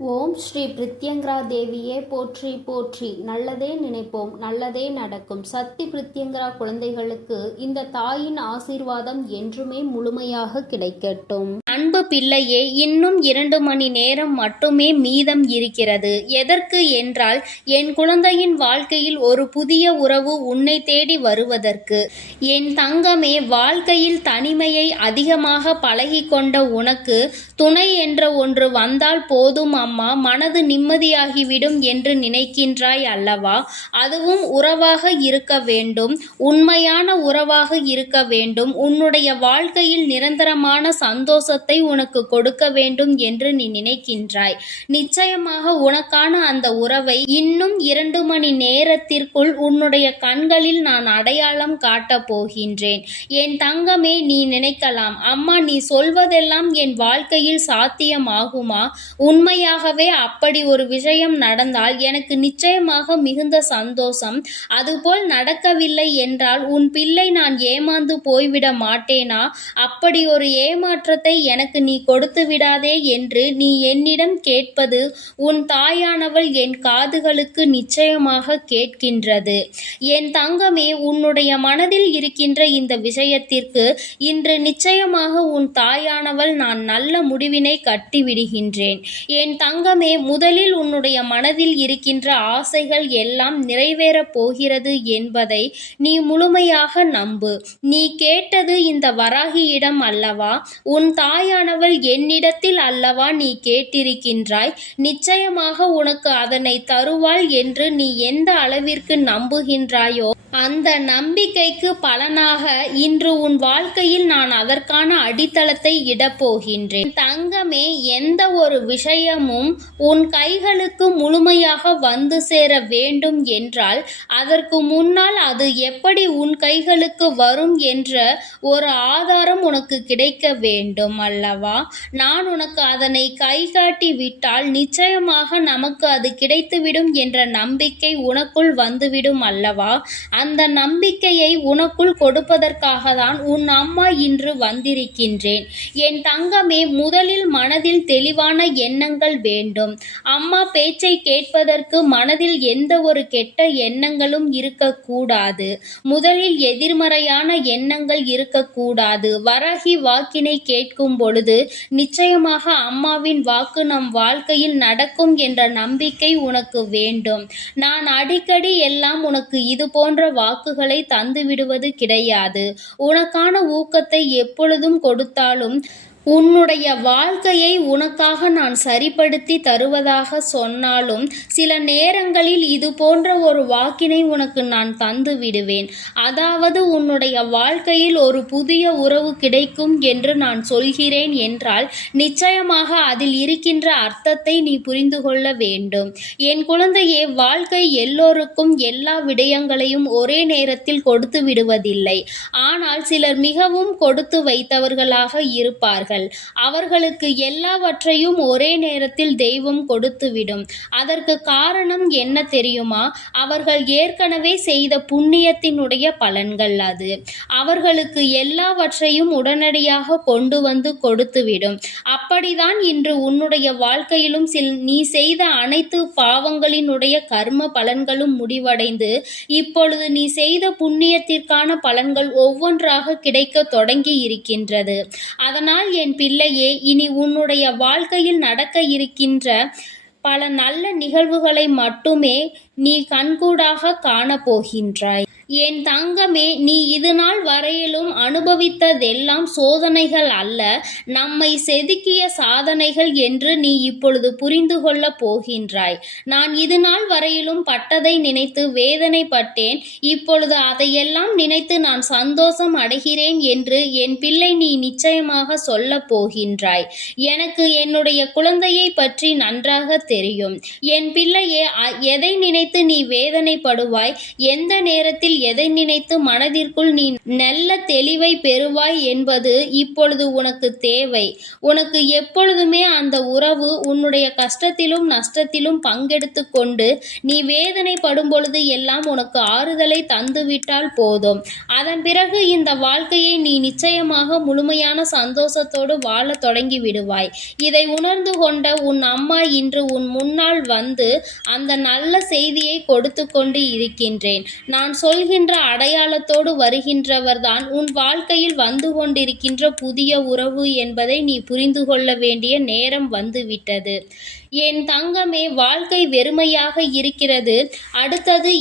ஓம் ஸ்ரீ பிரித்யங்கரா தேவியே போற்றி போற்றி. நல்லதே நினைப்போம், நல்லதே நடக்கும். சக்தி பிரித்யங்கரா குழந்தைகளுக்கு இந்த தாயின் ஆசீர்வாதம் என்றுமே முழுமையாக கிடைக்கட்டும். அன்பு பிள்ளையே, இன்னும் 2 மணி நேரம் மட்டுமே மீதம் இருக்கிறது. எதற்கு என்றால், என் குழந்தையின் வாழ்க்கையில் ஒரு புதிய உறவு உன்னை தேடி வருவதற்கு. என் தங்கமே, வாழ்க்கையில் தனிமையை அதிகமாக பழகிக்கொண்ட உனக்கு துணை என்ற ஒன்று வந்தால் போதும் அம்மா, மனது நிம்மதியாகிவிடும் என்று நினைக்கின்றாய் அல்லவா? அதுவும் உறவாக இருக்க வேண்டும், உண்மையான உறவாக இருக்க வேண்டும், உன்னுடைய வாழ்க்கையில் நிரந்தரமான சந்தோஷத்தை உனக்கு கொடுக்க வேண்டும் என்று நீ நினைக்கின்றாய். நிச்சயமாக உனக்கான அந்த உறவை இன்னும் 2 மணி நேரத்திற்குள் உன்னுடைய கண்களில் நான் அடையாளம் காட்டப் போகின்றேன். என் தங்கமே, நீ நினைக்கலாம், அம்மா நீ சொல்வதெல்லாம் என் வாழ்க்கையில் சாத்தியமாகுமா? உண்மையாகவே அப்படி ஒரு விஷயம் நடந்தால் எனக்கு நிச்சயமாக மிகுந்த சந்தோஷம். அதுபோல் நடக்கவில்லை என்றால் உன் பிள்ளை நான் ஏமாந்து போய்விட மாட்டேனா? அப்படி ஒரு ஏமாற்றத்தை எனக்கு நீ கொடுத்து விடாதே என்று நீ என்னிடம் கேட்பது உன் தாயானவள் என் காதுகளுக்கு நிச்சயமாக கேட்கின்றது. என் தங்கமே, உன்னுடைய மனதில் இருக்கின்ற இந்த விஷயத்திற்கு இன்று நிச்சயமாக உன் தாயானவள் நான் நல்ல முடிவினை கட்டிவிடுகின்றேன். என் தங்கமே, முதலில் உன்னுடைய மனதில் இருக்கின்ற ஆசைகள் எல்லாம் நிறைவேறப் போகிறது என்பதை நீ முழுமையாக நம்பு. நீ கேட்டது இந்த வராகியிடம் அல்லவா? உன் தாயானவள் என்னிடத்தில் அல்லவா நீ கேட்டிருக்கின்றாய். நிச்சயமாக உனக்கு அதனை தருவாள் என்று நீ எந்த அளவிற்கு நம்புகின்றாயோ அந்த நம்பிக்கைக்கு பலனாக இன்று உன் வாழ்க்கையில் நான் அதற்கான அடித்தளத்தை இடப்போகின்றேன். தங்கமே, எந்த ஒரு விஷயமும் உன் கைகளுக்கு முழுமையாக வந்து சேர வேண்டும் என்றால் அதற்கு முன்னால் அது எப்படி உன் கைகளுக்கு வரும் என்ற ஒரு ஆதாரம் உனக்கு கிடைக்க வேண்டும் அல்லவா? நான் உனக்கு அதனை கை காட்டி விட்டால் நிச்சயமாக நமக்கு அது கிடைத்துவிடும் என்ற நம்பிக்கை உனக்குள் வந்துவிடும் அல்லவா? அந்த நம்பிக்கையை உனக்குள் கொடுப்பதற்காக தான் உன் அம்மா இன்று வந்திருக்கின்றேன். என் தங்கமே, முதலில் மனதில் தெளிவான எண்ணங்கள் வேண்டும். அம்மா பேச்சை கேட்பதற்கு மனதில் எந்த ஒரு கெட்ட எண்ணங்களும் இருக்கக்கூடாது. முதலில் எதிர்மறையான எண்ணங்கள் இருக்கக்கூடாது. வராகி வாக்கினை கேட்கும் பொழுது நிச்சயமாக அம்மாவின் வாக்கு நம் வாழ்க்கையில் நடக்கும் என்ற நம்பிக்கை உனக்கு வேண்டும். நான் அடிக்கடி எல்லாம் உனக்கு இது போன்ற வாக்குகளை தந்து விடுவது கிடையாது. உனக்கான ஊக்கத்தை எப்பொழுதும் கொடுத்தாலும் உன்னுடைய வாழ்க்கையை உனக்காக நான் சரிப்படுத்தி தருவதாக சொன்னாலும் சில நேரங்களில் இது போன்ற ஒரு வாக்கினை உனக்கு நான் தந்து விடுவேன். அதாவது உன்னுடைய வாழ்க்கையில் ஒரு புதிய உறவு கிடைக்கும் என்று நான் சொல்கிறேன் என்றால் நிச்சயமாக அதில் இருக்கின்ற அர்த்தத்தை நீ புரிந்து கொள்ள வேண்டும். என் குழந்தையே, வாழ்க்கை எல்லோருக்கும் எல்லா விடயங்களையும் ஒரே நேரத்தில் கொடுத்து விடுவதில்லை. ஆனால் சிலர் மிகவும் கொடுத்து வைத்தவர்களாக இருப்பார்கள். அவர்களுக்கு எல்லாவற்றையும் ஒரே நேரத்தில் தெய்வம் கொடுத்துவிடும். அதற்கு காரணம் என்ன தெரியுமா? அவர்கள் ஏற்கனவே செய்த புண்ணியத்தினுடைய பலன்கள் அது. அவர்களுக்கு எல்லாவற்றையும் உடனடியாக கொண்டு வந்து கொடுத்துவிடும். அப்படிதான் இன்று உன்னுடைய வாழ்க்கையிலும் நீ செய்த அனைத்து பாவங்களினுடைய கர்ம பலன்களும் முடிவடைந்து இப்பொழுது நீ செய்த புண்ணியத்திற்கான பலன்கள் ஒவ்வொன்றாக கிடைக்க தொடங்கி இருக்கின்றது. அதனால் என் பிள்ளையே, இனி உன்னுடைய வாழ்க்கையில் நடக்க இருக்கின்ற பல நல்ல நிகழ்வுகளை மட்டுமே நீ கண்கூடாக காணப்போகின்றாய். என் தங்கமே, நீ இது நாள் வரையிலும் அனுபவித்ததெல்லாம் சோதனைகள் அல்ல, நம்மை செதுக்கிய சாதனைகள் என்று நீ இப்பொழுது புரிந்து கொள்ள போகின்றாய். நான் இது நாள் வரையிலும் பட்டதை நினைத்து வேதனைப்பட்டேன். இப்பொழுது அதையெல்லாம் நினைத்து நான் சந்தோஷம் அடைகிறேன் என்று என் பிள்ளை நீ நிச்சயமாக சொல்ல போகின்றாய். எனக்கு என்னுடைய குழந்தையை பற்றி நன்றாக தெரியும். என் பிள்ளையே, எதை நினைத்து நீ வேதனைப்படுவாய், எந்த நேரத்தில் எதை நினைத்து மனதிற்குள் நீ நல்ல தெளிவை பெறுவாய் என்பது இப்பொழுது உனக்கு தேவை. உனக்கு எப்பொழுதுமே அந்த உறவு உன்னுடைய கஷ்டத்திலும் நஷ்டத்திலும் பங்கெடுத்து கொண்டு நீ வேதனைப்படும் பொழுது எல்லாம் உனக்கு ஆறுதலை தந்துவிட்டால் போதும். அதன் பிறகு இந்த வாழ்க்கையை நீ நிச்சயமாக முழுமையான சந்தோஷத்தோடு வாழ தொடங்கி விடுவாய். இதை உணர்ந்து கொண்ட உன் அம்மா இன்று உன் முன்னால் வந்து அந்த நல்ல செய்தியை கொடுத்து கொண்டு இருக்கின்றேன். நான் சொல்கின்ற அடையாளத்தோடு வருகின்றவர்தான் உன் வாழ்க்கையில் வந்து கொண்டிருக்கின்ற புதிய உறவு என்பதை நீ புரிந்து கொள்ள வேண்டிய நேரம் வந்துவிட்டது. என் தங்கமே, வாழ்க்கை வெறுமையாக இருக்கிறது. அடுத்தது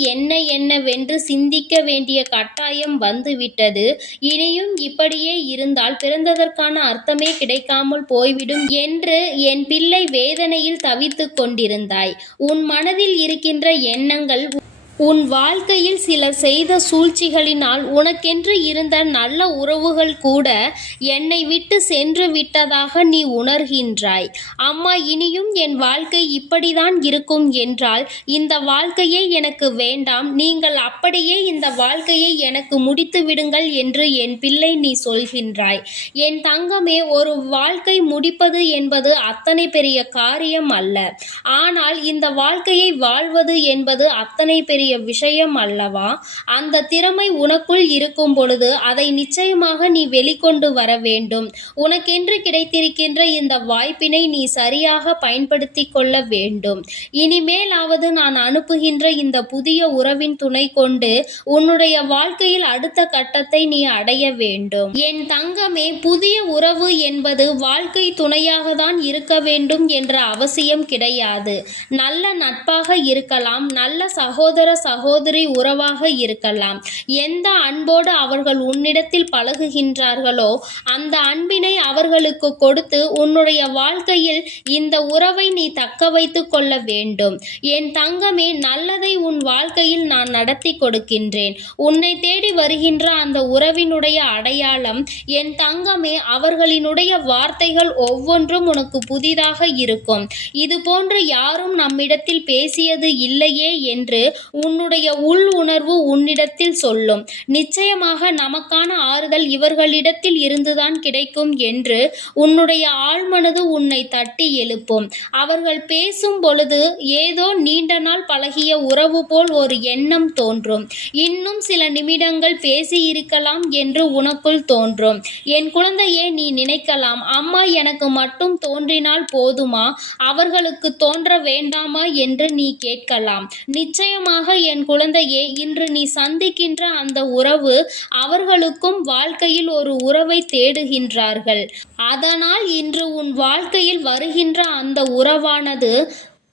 என்னவென்று சிந்திக்க வேண்டிய கட்டாயம் வந்துவிட்டது. இனியும் இப்படியே இருந்தால் பிறந்ததற்கான அர்த்தமே கிடைக்காமல் போய்விடும் என்று என் பிள்ளை வேதனையில் தவித்துக் கொண்டிருந்தாய். உன் மனதில் இருக்கின்ற எண்ணங்கள் உன் வாழ்க்கையில் சிலர் செய்த சூழ்ச்சிகளினால் உனக்கென்று இருந்த நல்ல உறவுகள் கூட என்னை விட்டு சென்று விட்டதாக நீ உணர்கின்றாய். அம்மா, இனியும் என் வாழ்க்கை இப்படிதான் இருக்கும் என்றால் இந்த வாழ்க்கையே எனக்கு வேண்டாம், நீங்கள் அப்படியே இந்த வாழ்க்கையை எனக்கு முடித்து விடுங்கள் என்று என் பிள்ளை நீ சொல்கின்றாய். என் தங்கமே, ஒரு வாழ்க்கை முடிப்பது என்பது அத்தனை பெரிய காரியம் அல்ல. ஆனால் இந்த வாழ்க்கையை வாழ்வது என்பது அத்தனை பெரிய விஷயம் அல்லவா? அந்த திறமை உனக்குள் இருக்கும் பொழுது அதை நிச்சயமாக நீ வெளிக்கொண்டு வர வேண்டும். உனக்கென்று கிடைத்திருக்கின்ற இந்த வாய்ப்பினை நீ சரியாக பயன்படுத்தி கொள்ள வேண்டும். இனிமேலாவது நான் அனுப்புகின்ற இந்த புதிய உறவின் துணை கொண்டு உன்னுடைய வாழ்க்கையில் அடுத்த கட்டத்தை நீ அடைய வேண்டும். என் தங்கமே, புதிய உறவு என்பது வாழ்க்கை துணையாக தான் இருக்க வேண்டும் என்ற அவசியம் கிடையாது. நல்ல நட்பாக இருக்கலாம், நல்ல சகோதர சகோதரி உறவாக இருக்கலாம். எந்த அன்போடு அவர்கள் உன்னிடத்தில் பழகுகின்றார்களோ அந்த அன்பினை அவர்களுக்கு கொடுத்து உன்னுடைய வாழ்க்கையில் இந்த உறவை நீ தக்க வைத்துக் கொள்ள வேண்டும். என் தங்கமே, நல்லதை உன் வாழ்க்கையில் நான் நடத்தி கொடுக்கின்றேன். உன்னை தேடி வருகின்ற அந்த உறவினுடைய அடையாளம் என் தங்கமே, அவர்களினுடைய வார்த்தைகள் ஒவ்வொன்றும் உனக்கு புதிதாக இருக்கும். இது போன்று யாரும் நம்மிடத்தில் பேசியது இல்லையே என்று உன்னுடைய உள் உணர்வு உன்னிடத்தில் சொல்லும். நிச்சயமாக நமக்கான ஆறுதல் இவர்களிடத்தில் இருந்துதான் கிடைக்கும் என்று உன்னுடைய ஆழ்மனது உன்னை தட்டி எழுப்பும். அவர்கள் பேசும் பொழுது ஏதோ நீண்ட நாள் பழகிய உறவு போல் ஒரு எண்ணம் தோன்றும். இன்னும் சில நிமிடங்கள் பேசியிருக்கலாம் என்று உனக்குள் தோன்றும். என் குழந்தையே, நீ நினைக்கலாம், அம்மா எனக்கு மட்டும் தோன்றினால் போதுமா, அவர்களுக்கு தோன்ற வேண்டாமா என்று நீ கேட்கலாம். நிச்சயமாக என் குழந்தையே, இன்று நீ சந்திக்கின்ற அந்த உறவு அவர்களுக்கும் வாழ்க்கையில் ஒரு உறவை தேடுகின்றார்கள். அதனால் இன்று உன் வாழ்க்கையில் வருகின்ற அந்த உறவானது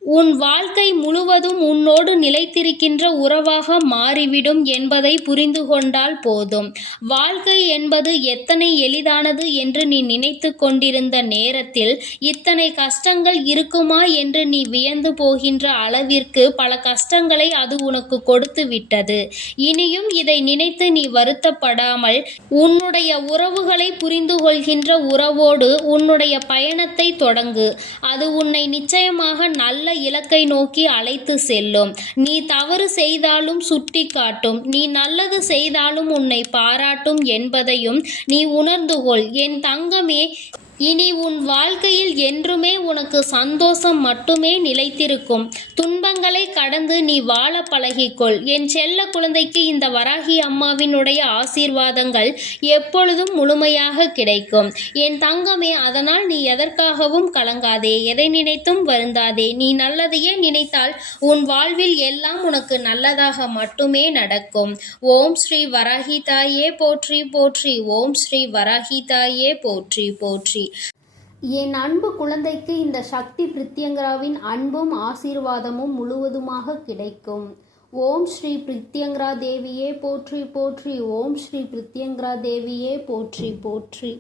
உன் வாழ்க்கை முழுவதும் உன்னோடு நிலைத்திருக்கின்ற உறவாக மாறிவிடும் என்பதை புரிந்து கொண்டால் போதும். வாழ்க்கை என்பது எத்தனை எளிதானது என்று நீ நினைத்து கொண்டிருந்த நேரத்தில் இத்தனை கஷ்டங்கள் இருக்குமா என்று நீ வியந்து போகின்ற அளவிற்கு பல கஷ்டங்களை அது உனக்கு கொடுத்து விட்டது. இனியும் இதை நினைத்து நீ வருத்தப்படாமல் உன்னுடைய உறவுகளை புரிந்து கொள்கின்ற உறவோடு உன்னுடைய பயணத்தை தொடங்கு. அது உன்னை நிச்சயமாக நல்ல இலக்கை நோக்கி அழைத்து செல்லும். நீ தவறு செய்தாலும் சுட்டி காட்டும், நீ நல்லது செய்தாலும் உன்னை பாராட்டும் என்பதையும் நீ உணர்ந்து கொள். என் தங்கமே, இனி உன் வாழ்க்கையில் என்றுமே உனக்கு சந்தோஷம் மட்டுமே நிலைத்திருக்கும். துன்பங்களை கடந்து நீ வாழ பழகிக்கொள். என் செல்ல குழந்தைக்கு இந்த வராகி அம்மாவினுடைய ஆசீர்வாதங்கள் எப்பொழுதும் முழுமையாக கிடைக்கும். என் தங்கமே, அதனால் நீ எதற்காகவும் கலங்காதே, எதை நினைத்தும் வருந்தாதே. நீ நல்லதையே நினைத்தால் உன் வாழ்வில் எல்லாம் உனக்கு நல்லதாக மட்டுமே நடக்கும். ஓம் ஸ்ரீ வராகி தாயே போற்றி போற்றி. ஓம் ஸ்ரீ வராகி தாயே போற்றி போற்றி. என் அன்பு குழந்தைக்கு இந்த சக்தி பிரித்யங்கராவின் அன்பும் ஆசீர்வாதமும் முழுவதுமாக கிடைக்கும். ஓம் ஸ்ரீ பிரித்யங்கரா தேவியே போற்றி போற்றி. ஓம் ஸ்ரீ பிரித்யங்கரா தேவியே போற்றி போற்றி.